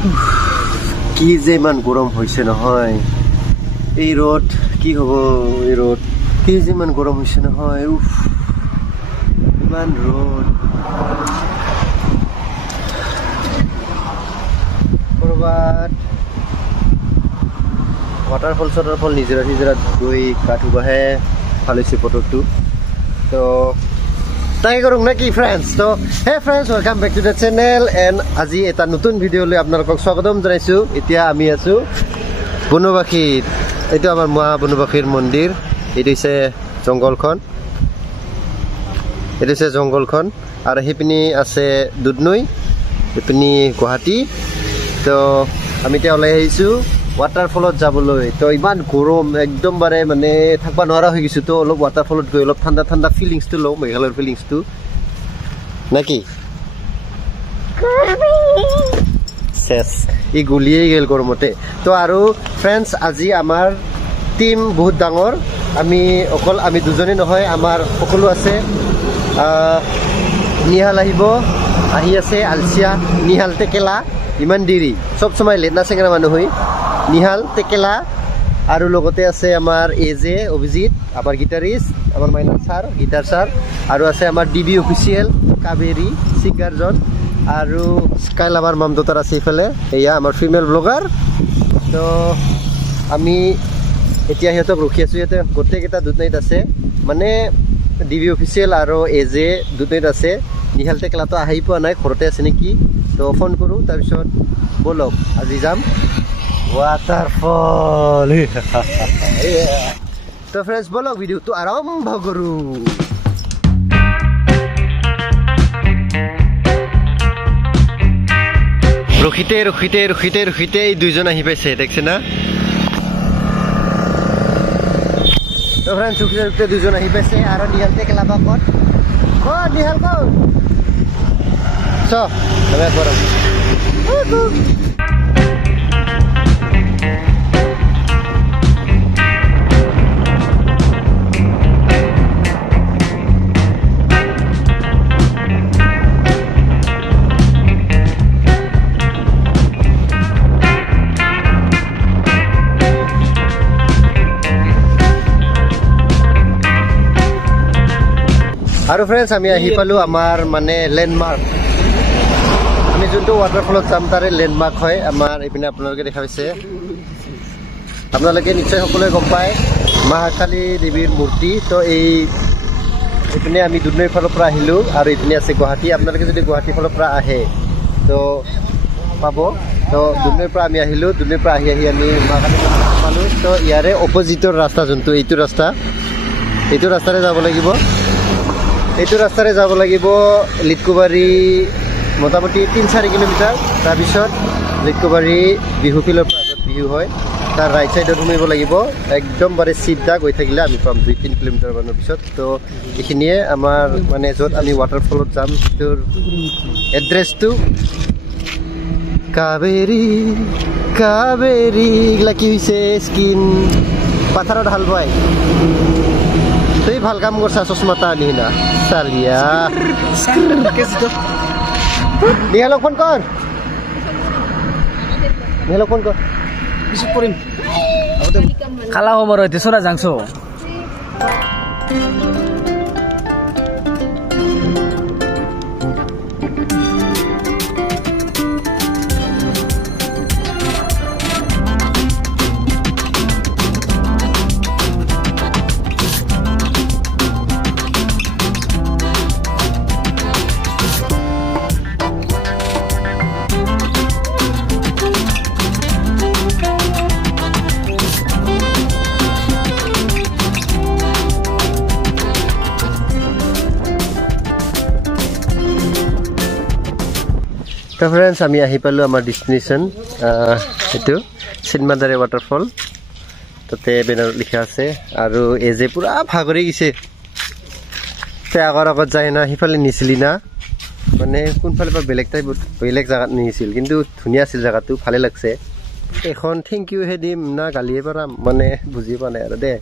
কি যে ইমান গৰম হৈছে নহয় এই ৰ'দ কি হ'ব এই ৰ'দ কি যে ইমান গৰম হৈছে নহয় ইমান ৰ'দ কৰবাত ৱাটাৰফল নিজৰা গৈ গা ধুবাহে ভাল হৈছে বতৰটো তো তাই কৰোঁ নাকি ফ্ৰেণ্ডছ তো hey friends welcome back to the channel and আজি এটা নতুন ভিডিঅ'লৈ আপোনালোকক স্বাগতম জনাইছোঁ এতিয়া আমি আছোঁ বনবাসীত এইটো আমাৰ মহা বনবাসীৰ মন্দিৰ এইটো হৈছে জংঘলখন আৰু সেইপিনি আছে দুধনৈ এইপিনি গুৱাহাটী তো আমি এতিয়া ওলাই আহিছোঁ ৱাটাৰফলত যাবলৈ তো ইমান গৰম একদম বাৰে মানে থাকবা নোৱাৰা হৈ গৈছোঁ তো অলপ ৱাটাৰফলত গৈ অলপ ঠাণ্ডা ফিলিংছটো লওঁ মেঘালয়ৰ ফিলিংছটো নাকি চেছ ই গুলিয়েই গ'ল গৰমতে তো আৰু ফ্ৰেণ্ডছ আজি আমাৰ টিম বহুত ডাঙৰ আমি দুজনে নহয় আমাৰ সকলো আছে নিহাল আহি আছে আলচিয়া নিহাল টেকেলা ইমান দেৰি চব সময় লেটনা চেঙেৰা মানুহ হৈ নিহাল টেকেলা আৰু লগতে আছে আমাৰ এজে অভিজিত আমাৰ গিটাৰিষ্ট আমাৰ মাইনাৰ ছাৰ গিটাৰ ছাৰ আৰু আছে আমাৰ ডিবি অফিচিয়েল কাবেৰী ছিংগাৰজন আৰু স্কাই লাভাৰ মামদতাৰ আছে এইফালে এয়া আমাৰ ফিমেল ব্লগাৰ তো আমি এতিয়া সিহঁতক ৰখি আছোঁ ইয়াতে গোটেইকেইটা দুধনৈত আছে মানে ডিবি অফিচিয়েল আৰু এজে দুধনৈত আছে নিহাল টেকেলাটো আহি পোৱা নাই ঘৰতে আছে নেকি তো ফোন কৰোঁ তাৰপিছত ব'লক আজি যাম ৱাটাৰফল তো ফ্ৰেণ্ডছ ব'লক ভিডিঅ'টো আৰম্ভ কৰোঁ ৰখিতে দুইজন আহি পাইছে দেখছে না তো ফ্ৰেণ্ডছ ৰখিতে দুইজন আহি পাইছে আৰু নিহাল টেকেলা বা ক'ত নিহাল ক'ত চ গৰম আৰু ফ্ৰেণ্ডছ আমি আহি পালোঁ আমাৰ মানে লেণ্ডমাৰ্ক আমি যোনটো ৱাটাৰফলত যাম তাৰে লেণ্ডমাৰ্ক হয় আমাৰ এইপিনে আপোনালোকে দেখা পাইছে আপোনালোকে নিশ্চয় সকলোৱে গম পায় মহাকালী দেৱীৰ মূৰ্তি তো এইপিনে আমি দুধনৈৰ ফালৰ পৰা আহিলোঁ আৰু এইপিনে আছে গুৱাহাটী আপোনালোকে যদি গুৱাহাটীৰ ফালৰ পৰা আহে তো পাব তো দুধনৈৰ পৰা আমি আহিলোঁ দুধনৈৰ পৰা আহি আমি মহাকালী পালোঁ তো ইয়াৰে অপজিটৰ ৰাস্তা যোনটো এইটো ৰাস্তাৰে যাব লাগিব এইটো ৰাস্তাৰে যাব লাগিব লিটকুবাৰী মোটামুটি 3-4 কিলোমিটাৰ তাৰপিছত লিটকুবাৰী বিহু ফিল্ডৰ পৰা আগত বিহু হয় তাৰ ৰাইট ছাইডত সোমাব লাগিব একদম বাৰে চিধা গৈ থাকিলে আমি পাম 2-3 কিলোমিটাৰ মানৰ পিছত তো এইখিনিয়ে আমাৰ মানে য'ত আমি ৱাটাৰফলত যাম সেইটোৰ এড্ৰেছটো কাবেৰী এইগিলা কি হৈছে স্কিন পাথাৰত হাল বাই তুই ভাল কাম কৰছা চশমাটা আনি না চালিয়া নিহালক ফোন কৰ পিছত কৰিম খালা সময় হইতে সোৰা যাংছো তো ফ্ৰেণ্ডছ আমি আহি পালোঁ আমাৰ ডেষ্টিনেশ্যন এইটো চিনমাদাৰে ৱাটাৰফল তাতে বেনাৰত লিখা আছে আৰু এজে পুৰা ভাগৰি গৈছে তে আগত যায় না সিফালে নিছিলি না মানে কোনফালে পৰা বেলেগ জেগাত নিছিল কিন্তু ধুনীয়া আছিল জেগাটো ভালে লাগছে এখন থেংক ইউহে দিম না গালিয়ে পাৰা মানে বুজি পোৱা নাই আৰু দে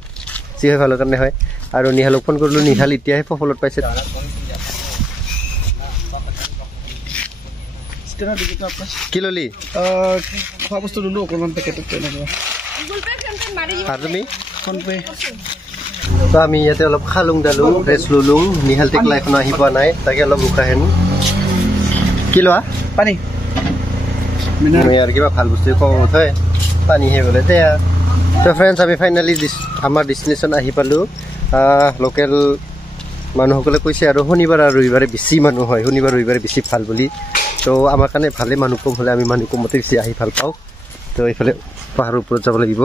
যি হয় ভালৰ কাৰণে হয় আৰু নিহালক ফোন কৰিলোঁ নিহাল এতিয়াহে সফলত পাইছে ষ্টেনৰ দিকেতো আপোনাৰ কি ললি খোৱা বস্তু ল'লো অকণমান পেকেটত তেনেকুৱা আৰু তুমি ফোনপে তো আমি ইয়াতে অলপ খালুং দালুং ৰেষ্ট লুলুং নিহাল টেকলা এখন আহি পোৱা নাই তাকে অলপ উকাহেন কি লোৱা পানী মই আৰু কিবা ভাল বস্তু কমত হয় পানীহে বোলে দেয়া তো ফ্ৰেণ্ডছ আমি ফাইনেলি আমাৰ ডেষ্টিনেশ্যন আহি পালোঁ লোকেল মানুহসকলে কৈছে আৰু শনিবাৰ আৰু ৰবিবাৰে বেছি মানুহ হয় শনিবাৰ ৰবিবাৰে বেছি ভাল বুলি তো আমাৰ কাৰণে ভালে মানুহ কম হ'লে আমি মানুহ কমতে বেছি আহি ভাল পাওঁ তো এইফালে পাহাৰৰ ওপৰত যাব লাগিব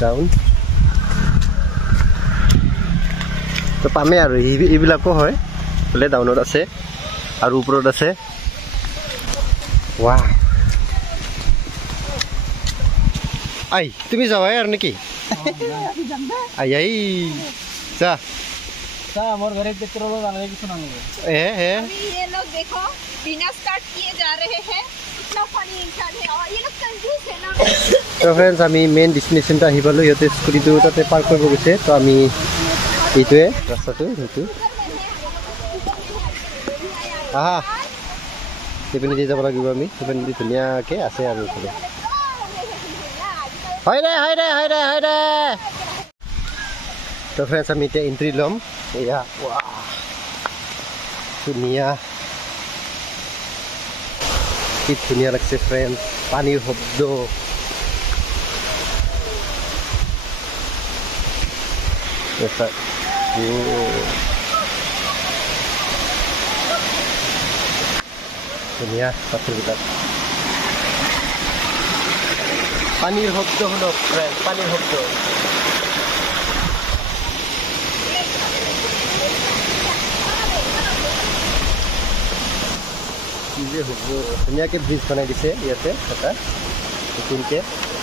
ডাউন তো পামে আৰু এইবিলাকো হয় বোলে ডাউনত আছে আৰু ওপৰত আছে ৱাহ আই তুমি যাবাই আৰু নেকি আই আই যা আমার घर एक पेट्रोल वाला की सुना लगे है अभी ये लोग देखो बिना स्टार्ट किए जा रहे हैं इतना फनी इंसान है और ये लोग कंजूस है ना तो फ्रेंड्स আমি মেইন ডেস্টিনেশনটা আহি পালো ইয়াতে স্কুটিটো তাতে পাৰ্ক কৰিব গৈছে তো আমি এইটোৱে ৰাস্তাটো সেইটো আহা এইপিনে দি যাব লাগিব আমি এইপিনে দি ধুনীয়াকৈ আছে আৰু এইফালে হয় দে তো ফ্ৰেণ্ডছ আমি এতিয়া এণ্ট্ৰি ল'ম এয়া ধুনীয়া কি ধুনীয়া লাগছে ফ্ৰেণ্ডছ পানীৰ শব্দ ধুনীয়া পাথৰবিলাক পানীৰ শব্দ শুনক ফ্ৰেণ্ডছ পানীৰ শব্দ ধুনীয়াকৈ ব্ৰিজ বনাই দিছে ইয়াতে এটা নতুনকৈ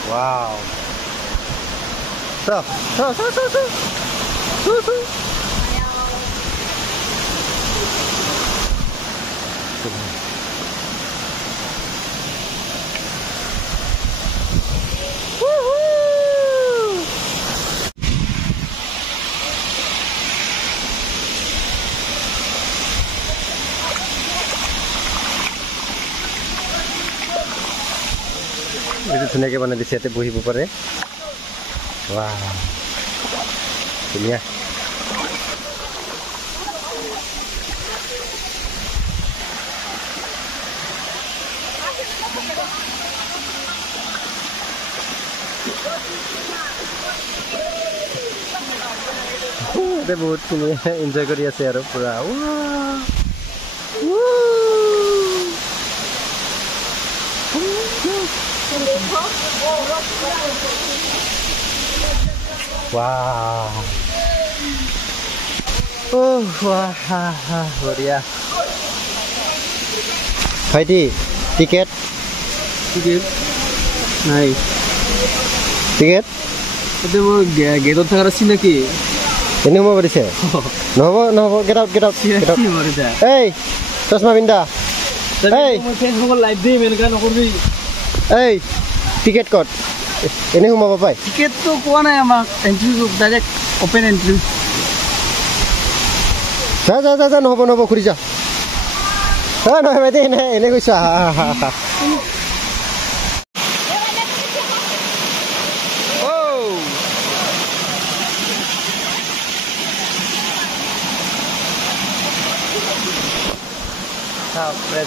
ৱাও এইটো ধুনীয়াকৈ বনাই দিছে ইয়াতে বহিব পাৰে ৱাহ ধুনীয়া বহুত এনজয় কৰি আছে আৰু পুৰা বঢ়িয়া ভাইটি টিকেট নাই টিকেট এতে মোৰ গেটত থকাৰ চিনাকি এনে সোমাব দিছে নহ'ব গেট আউট এই চশমা পিন্ধা ফেচবুকত লাইভ দিম এনেকুৱা নকৰিবি এই টিকেট ক'ত এনে সোমাব পাই টিকেটটো কোৱা নাই আমাক এণ্ট্ৰি ডাইৰেক্ট অপেন এণ্ট্ৰি যা নহ'ব ঘূৰি যা নহয় বাইদেউ এনে কৈছো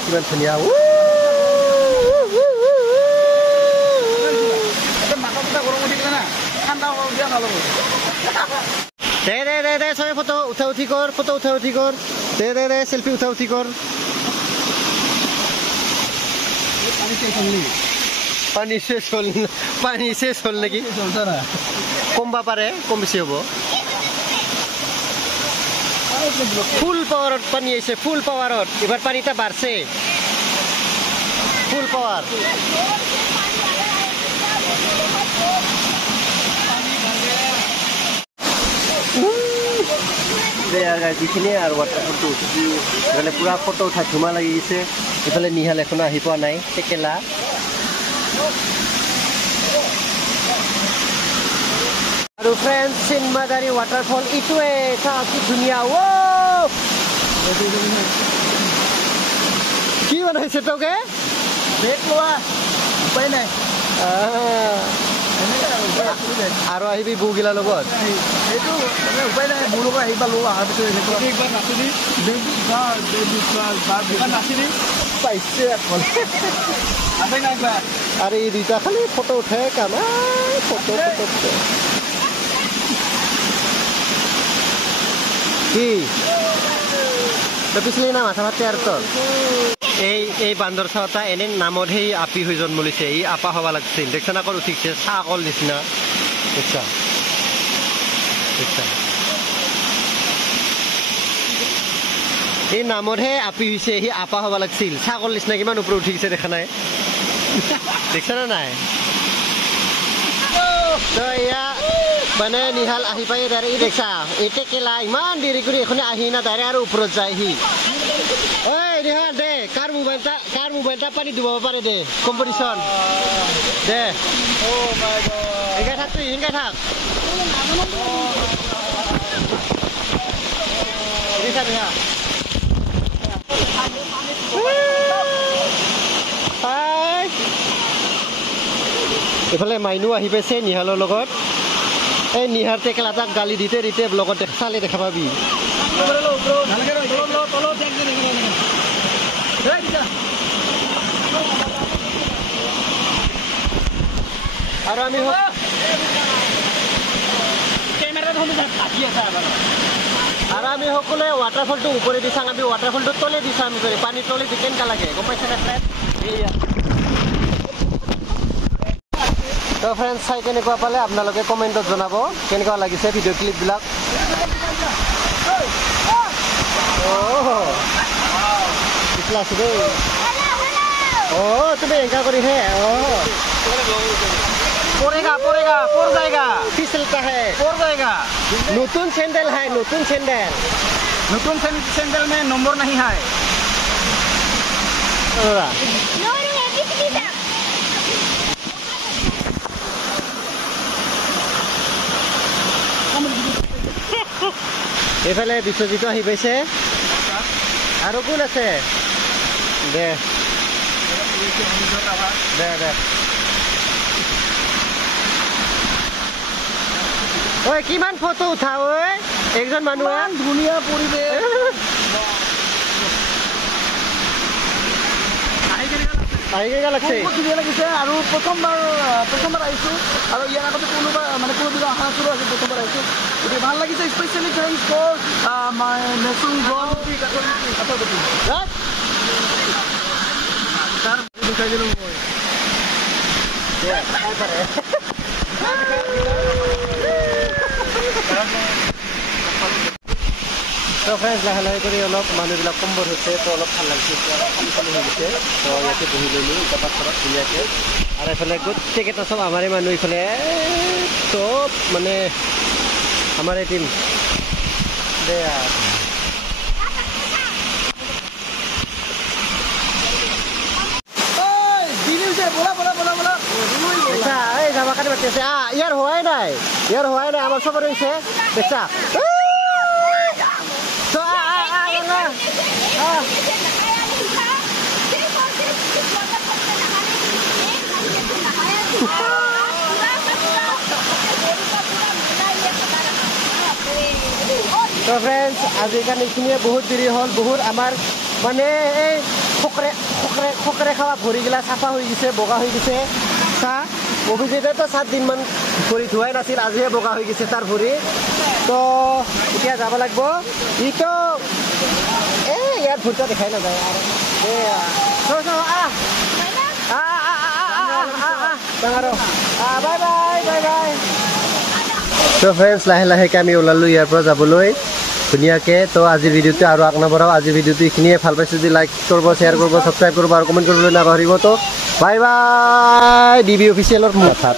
কিমান ধুনীয়া দে চবে ফটো উঠা উঠি কৰ দে সেলফি উঠা উঠি কৰ পানী শেষ হ'ল নেকি কমবা পাৰে কম বেছি হ'ব ফুল পাৱাৰত পানী আহিছে ফুল পাৱাৰত এবাৰ পানীটা বাঢ়ছে ফুল পাৱাৰ যিখিনি আৰু ৱাটাৰফলটো উঠি মানে পুৰা ফটো উঠাই ধুমা লাগি গৈছে এইফালে নিহাল এখনো আহি পোৱা নাই টেকেলা আৰু ফ্ৰেণ্ডছ চিনমাদাৰী ৱাটাৰফল ইটোৱে কি ধুনীয়া কি বনাইছে তোকে বেগ লোৱা উপায় নাই আৰু আহিবি বুগিলা লগত এইটো মানে উপায় নাই মোৰ লগত আহিবা লোৱা অহাৰ পিছত এনেকুৱা একবাৰ নাচিলি নাচিলি পাইছে আছে নাই আৰু এই দুইটা খালি ফটো উঠে কাম ফটো কি পিছলি না মাথা ভাতে আৰু তোৰ এই বান্দৰ চাওঁতা এনে নামত সেই আপি হৈ জন্ম লৈছে এই আপা হ'ব লাগিছিল দেখছা না কল উঠিছে চাহ কল নিচিনা দেখছা দেখছা এই নামতহে আপি হৈছে সি আপা হ'ব লাগিছিল চাহ কল নিচিনা কিমান ওপৰত উঠি গৈছে দেখা নাই দেখছা না নাই তো এয়া মানে নিহাল আহি পাই ই দেখছা এতে কেলা ইমান দেৰি কৰি এখনে আহি না ডাইৰেক্ট আৰু ওপৰত যায় সি ঐ নিহাল দে কাৰ মোবাইলটা পানী দিব পাৰে দে কম্পিটিশ্যন দে এনেকৈ থাক তুই এনেকৈ থাক এইফালে মাইনু আহি পাইছে নিহালৰ লগত এই নিহাৰ টেকেলা তাক গালি দিতে দিতে লগত চালে দেখা পাবি আৰু আমি সকলোৱে ৱাটাৰফলটো ওপৰে দি চাওঁ আমি ৱাটাৰফলটো তলে দি চাম পানীৰ তলে দি কেনেকুৱা লাগে গম পাইছে নে ফ্ৰেণ্ড তো ফ্ৰেণ্ড চাই কেনেকুৱা পালে আপোনালোকে কমেণ্টত জনাব কেনেকুৱা লাগিছে ভিডিঅ' ক্লিপবিলাক পিছলা আছো দেই তুমি এনেকা কৰিহে পড়ेगा पड़ जाएगा फिसलता है पड़ जाएगा नतून सैंडल है नतून सैंडल में नंबर नहीं है এইফালে বিশ্বজিৎ আহি পাইছে আৰু কোন আছে দে দে দে ঐ কিমান ফটো উঠা ঐ একজন মানুহ ধুনীয়া পৰিৱেশ আহি কেনেকুৱা লাগছে বহুত ধুনীয়া লাগিছে আৰু প্ৰথমবাৰ আহিছোঁ আৰু ইয়াৰ আগতে কোনো বিধ অহা নাছিলোঁ আজি প্ৰথমবাৰ আহিছোঁ গতিকে ভাল লাগিছে specially thanks for my national blog দেখাই দিলোঁ মই তো ফ্ৰেণ্ডছ লাহে লাহে কৰি অলপ মানুহবিলাক কম্বৰ হৈছে তো অলপ ভাল লাগিছে খালী খালী হৈ গৈছে তো ইয়াতে বহি ল'লোঁ এতিয়া পাথৰত ধুনীয়াকৈ আৰু এইফালে গোটেইকেইটা চব আমাৰে মানুহ এইফালে চব মানে আমাৰে টিম দে এই যাবা কাৰণে মাতি আছে ইয়াৰ হোৱাই নাই আমাৰ চবৰে হৈছে দেখছা তো ফ্ৰেণ্ডছ আজিৰ কাৰণে এইখিনিয়ে বহুত দেৰি হ'ল বহুত আমাৰ মানে এই খকৰে খাৱা ভৰিগিলা চাফা হৈ গৈছে বগা হৈ গৈছে চাহ অভিজিতেতো 7 দিনমান ভৰি ধোৱাই নাছিল আজিহে বগা হৈ গৈছে তাৰ ভৰি তো এতিয়া যাব লাগিব ইটো ইয়াৰ ভৰিটা দেখাই নাযায় বাই বাই তো ফ্ৰেণ্ডছ লাহে লাহেকৈ আমি ওলালোঁ ইয়াৰ পৰা যাবলৈ ধুনীয়াকৈ তো আজিৰ ভিডিঅ'টো আৰু আগনবঢ়াওঁ আজিৰ ভিডিঅ'টো এইখিনিয়ে ভাল পাইছোঁ যদি লাইক কৰিব শ্বেয়াৰ কৰিব ছাবস্ক্ৰাইব কৰিব আৰু কমেণ্ট কৰিবলৈ নাপাহৰিব তো বাই বাই ডিবি অফিচিয়েলৰ মাথাত